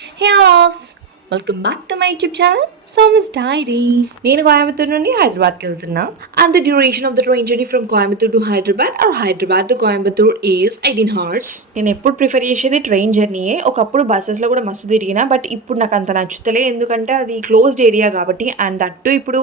Hey loves! Welcome back to my YouTube channel Soumya's diary. నేను కోయంబత్తూర్ నుండి హైదరాబాద్కి వెళ్తున్నా. And the duration of the train journey from Coimbatore to Hyderabad or Hyderabad to Coimbatore is 18 hours. నేను ఎప్పుడు prefer చేసేది train జర్నీయే. ఒకప్పుడు బస్సెస్లో కూడా మస్తు తిరిగిన, బట్ ఇప్పుడు నాకు అంత నచ్చుతలే, ఎందుకంటే అది క్లోజ్డ్ ఏరియా కాబట్టి. అండ్ దట్టు ఇప్పుడు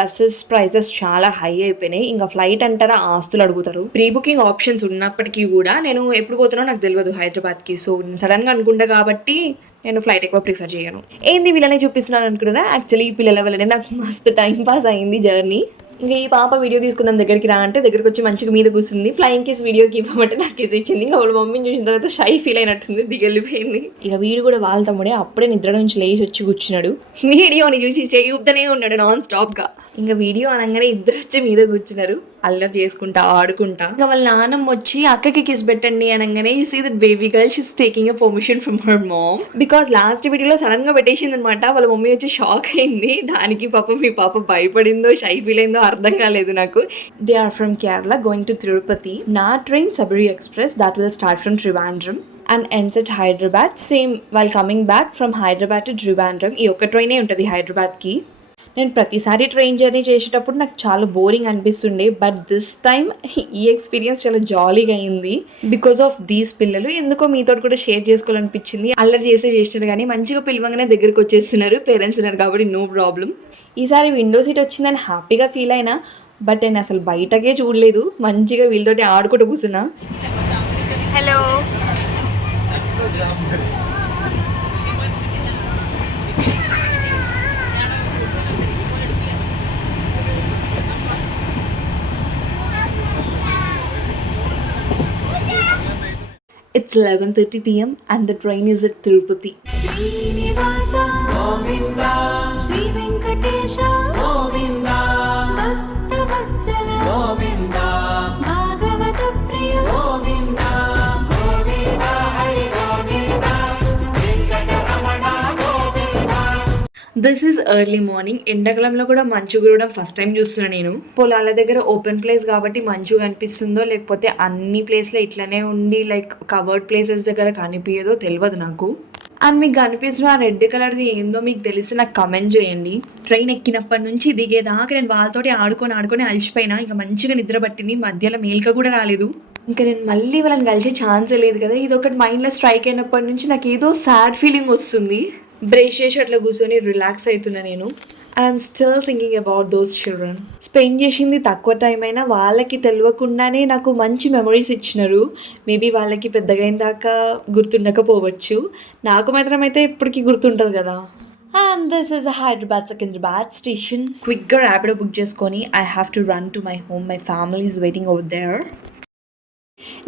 బస్సెస్ ప్రైసెస్ చాలా హై అయిపోయినాయి. ఇంకా ఫ్లైట్ అంటారా ఆస్తులు అడుగుతారు. ప్రీ బుకింగ్ ఆప్షన్స్ ఉన్నప్పటికీ కూడా నేను ఎప్పుడు పోతున్నానో నాకు తెలియదు హైదరాబాద్కి. సో సడన్గా అనుకుంటా కాబట్టి నేను ఫ్లైట్ ఎక్కువ ప్రిఫర్ చేయను. ఏంది వీళ్ళనే చూపిస్తున్నాను అనుకుంటున్నా, యాక్చువల్లీ ఈ పిల్లల వల్లనే నాకు మస్తు టైం పాస్ అయింది జర్నీ. ఇంకా ఈ పాప వీడియో తీసుకుందాం దగ్గరికి రా అంటే దగ్గరికి వచ్చి మంచిగా మీద కూర్చుంది. ఫ్లయింగ్ కేస్ వీడియోకి ఇవ్వమంటే నాకు కేసు ఇచ్చింది. ఇంకా వాళ్ళ మమ్మీని చూసిన తర్వాత షై ఫీల్ అయినట్టుంది, దిగెళ్ళిపోయింది. ఇక వీడు కూడా వాళ్ళ తమ్ముడే అప్పుడే నిద్ర నుంచి లేచి వచ్చి కూర్చున్నాడు. వీడియోని చూసి చెయ్యుతూనే ఉన్నాడు నాన్ స్టాప్గా. ఇంకా వీడియో అనగానే ఇద్దరు వచ్చి మీద కూర్చున్నారు, అల్లరి చేసుకుంటా ఆడుకుంటా. ఇంకా వాళ్ళ నాన్నమ్మ వచ్చి అక్కకి కిస్ పెట్టండి అనగానే you see that baby girl she's taking a permission from her mom, because last వీడియోలో సడన్ గా పెట్టేసింది అనమాట. వాళ్ళ మమ్మీ వచ్చి షాక్ అయింది. దానికి పాప మీ పాప భయపడిందో షై ఫీల్ అయిందో అర్థం కాలేదు నాకు. They are from Kerala going to Tirupati. నా train Sabari express that will start from Trivandrum and ends at Hyderabad. Same while coming back from Hyderabad to Trivandrum. ఈ ఒక్క ట్రైనే ఉంటుంది హైదరాబాద్కి. నేను ప్రతిసారి ట్రైన్ జర్నీ చేసేటప్పుడు నాకు చాలా బోరింగ్ అనిపిస్తుండే, బట్ దిస్ టైమ్ ఈ ఎక్స్పీరియన్స్ చాలా జాలీగా అయింది బికాస్ ఆఫ్ దీస్ పిల్లలు. ఎందుకో మీతో కూడా షేర్ చేసుకోవాలనిపించింది. అల్లరి చేసినారు కానీ మంచిగా పిలవంగానే దగ్గరికి వచ్చేస్తున్నారు. పేరెంట్స్ ఉన్నారు కాబట్టి నో ప్రాబ్లం. ఈసారి విండో సీట్ వచ్చిందని హ్యాపీగా ఫీల్ అయినా, బట్ నేను అసలు బయటకే చూడలేదు. మంచిగా వీళ్ళతోటి ఆడుకుంటూ కూర్చున్నా. Hello, it's 11:30 p.m. and the train is at Tirupati. Srinivasa Govinda Sri Venkatesha Govinda Bhakta Vatsala Govinda Bhagavata Priya Govinda Govinda Hari Govinda Venkataramana Govinda. This is early morning. ఎండాకాలంలో కూడా మంచు కురవడం ఫస్ట్ టైం చూస్తున్నా నేను. పొలాల దగ్గర open place కాబట్టి మంచు కనిపిస్తుందో లేకపోతే అన్ని ప్లేస్లో ఇట్లనే ఉండి లైక్ కవర్డ్ ప్లేసెస్ దగ్గర కనిపించదో తెలియదు నాకు. అండ్ మీకు కనిపిస్తున్న ఆ రెడ్ కలర్ది ఏందో మీకు తెలిసి నాకు కమెంట్ చేయండి. ట్రైన్ ఎక్కినప్పటి నుంచి దిగేదాకా నేను వాళ్ళతోటి ఆడుకొని అలసిపోయినా. ఇంకా మంచిగా నిద్ర పట్టింది, మధ్యలో మేల్క కూడా రాలేదు. ఇంకా నేను మళ్ళీ వాళ్ళని కలిసే ఛాన్సే లేదు కదా. ఇది ఒకటి మైండ్లో స్ట్రైక్ అయినప్పటి నుంచి నాకు ఏదో సాడ్ ఫీలింగ్ వస్తుంది. బ్రష్ చేసి అట్లా కూర్చొని రిలాక్స్ అవుతున్నా నేను. I'm still thinking about those children. Spend చేసింది తక్కువ టైం అయినా వాళ్ళకి తెలియకుండానే నాకు మంచి మెమరీస్ ఇచ్చినారు. మేబీ వాళ్ళకి పెద్దగా అయిన దాకా గుర్తుండకపోవచ్చు, నాకు మాత్రం అయితే ఇప్పటికీ గుర్తుంటుంది కదా. And this is Hyderabad Secunderabad station. క్విక్గా ర్యాపిడో బుక్ చేసుకొని I have to run to my home. My family is waiting over there.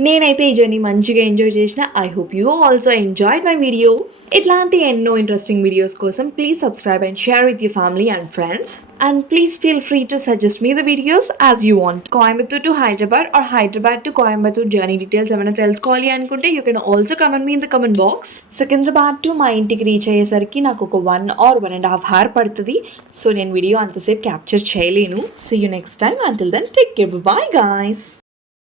నేనైతే ఈ జర్నీ మంచిగా ఎంజాయ్ చేసిన. I hope you also enjoyed my video. ఇట్లాంటి ఎన్నో ఇంట్రెస్టింగ్ వీడియోస్ కోసం please subscribe and share with your family and friends. And please feel free to suggest me the videos as you want. Coimbatore to Hyderabad or Hyderabad to Coimbatore journey details ఏమైనా తెలుసుకోవాలి అనుకుంటే you can also comment me in the comment box. Secunderabad to మా ఇంటికి reach అయ్యేసరికి నాకు ఒక 1 or 1.5 hours పడుతుంది. So నేను వీడియో అంతసేపు క్యాప్చర్ చేయలేను. See you next time. Until then take care, bye guys.